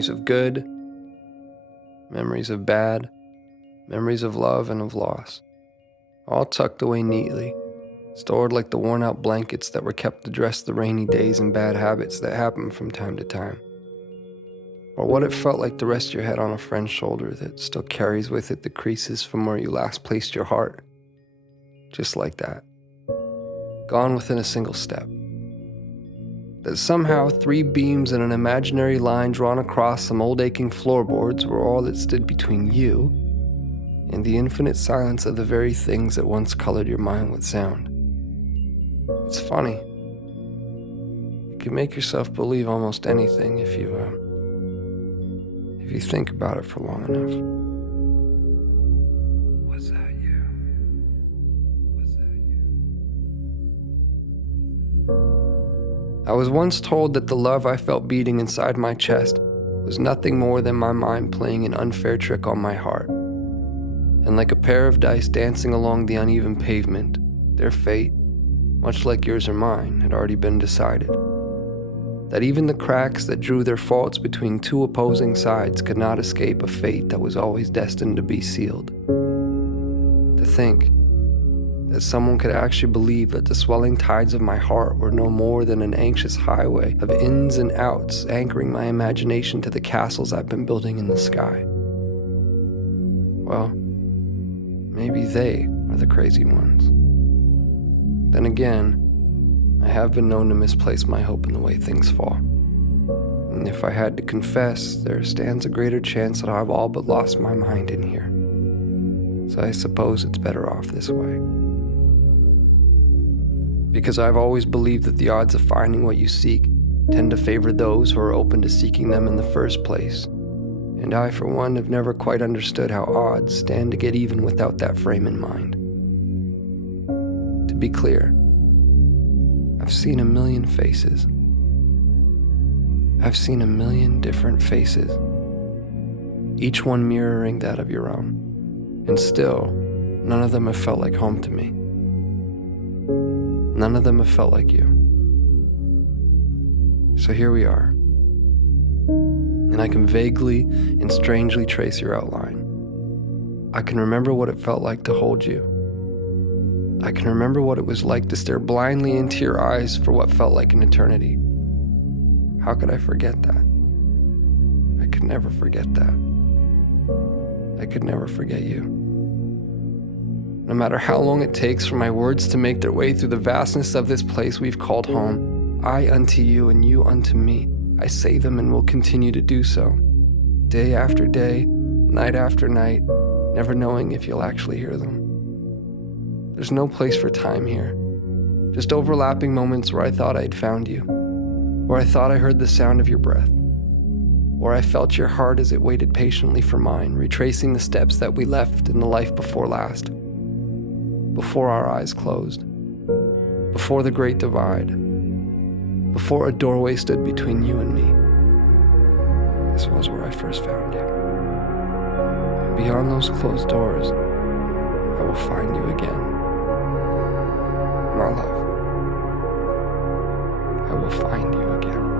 Memories of good, memories of bad, memories of love and of loss, all tucked away neatly, stored like the worn-out blankets that were kept to dress the rainy days and bad habits that happen from time to time. Or what it felt like to rest your head on a friend's shoulder that still carries with it the creases from where you last placed your heart. Just like that. Gone within a single step. That somehow 3 beams and an imaginary line drawn across some old aching floorboards were all that stood between you and the infinite silence of the very things that once colored your mind with sound. It's funny. You can make yourself believe almost anything if you think about it for long enough. Was that you? Was that you? I was once told that the love I felt beating inside my chest was nothing more than my mind playing an unfair trick on my heart. And like a pair of dice dancing along the uneven pavement, their fate, much like yours or mine, had already been decided. That even the cracks that drew their faults between 2 opposing sides could not escape a fate that was always destined to be sealed. To think that someone could actually believe that the swelling tides of my heart were no more than an anxious highway of ins and outs anchoring my imagination to the castles I've been building in the sky. Well, maybe they are the crazy ones. Then again, I have been known to misplace my hope in the way things fall. And if I had to confess, there stands a greater chance that I've all but lost my mind in here. So I suppose it's better off this way. Because I've always believed that the odds of finding what you seek tend to favor those who are open to seeking them in the first place. And I, for one, have never quite understood how odds stand to get even without that frame in mind. To be clear, I've seen a million faces. I've seen a million different faces, each one mirroring that of your own. And still, none of them have felt like home to me. None of them have felt like you. So here we are. And I can vaguely and strangely trace your outline. I can remember what it felt like to hold you. I can remember what it was like to stare blindly into your eyes for what felt like an eternity. How could I forget that? I could never forget that. I could never forget you. No matter how long it takes for my words to make their way through the vastness of this place we've called home, I unto you and you unto me, I say them and will continue to do so. Day after day, night after night, never knowing if you'll actually hear them. There's no place for time here. Just overlapping moments where I thought I'd found you, where I thought I heard the sound of your breath, where I felt your heart as it waited patiently for mine, retracing the steps that we left in the life before last. Before our eyes closed, before the great divide, before a doorway stood between you and me. This was where I first found you. And beyond those closed doors, I will find you again. My love, I will find you again.